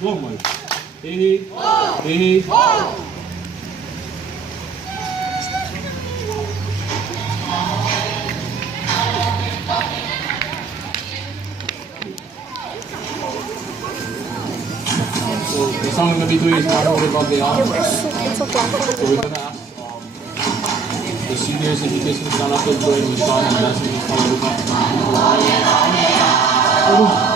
One more. Eight. Eight. So the song I'm going to be doing is not only about the album. So we're going to ask the seniors if you guys can stand up and join the song and dance with us a little bit.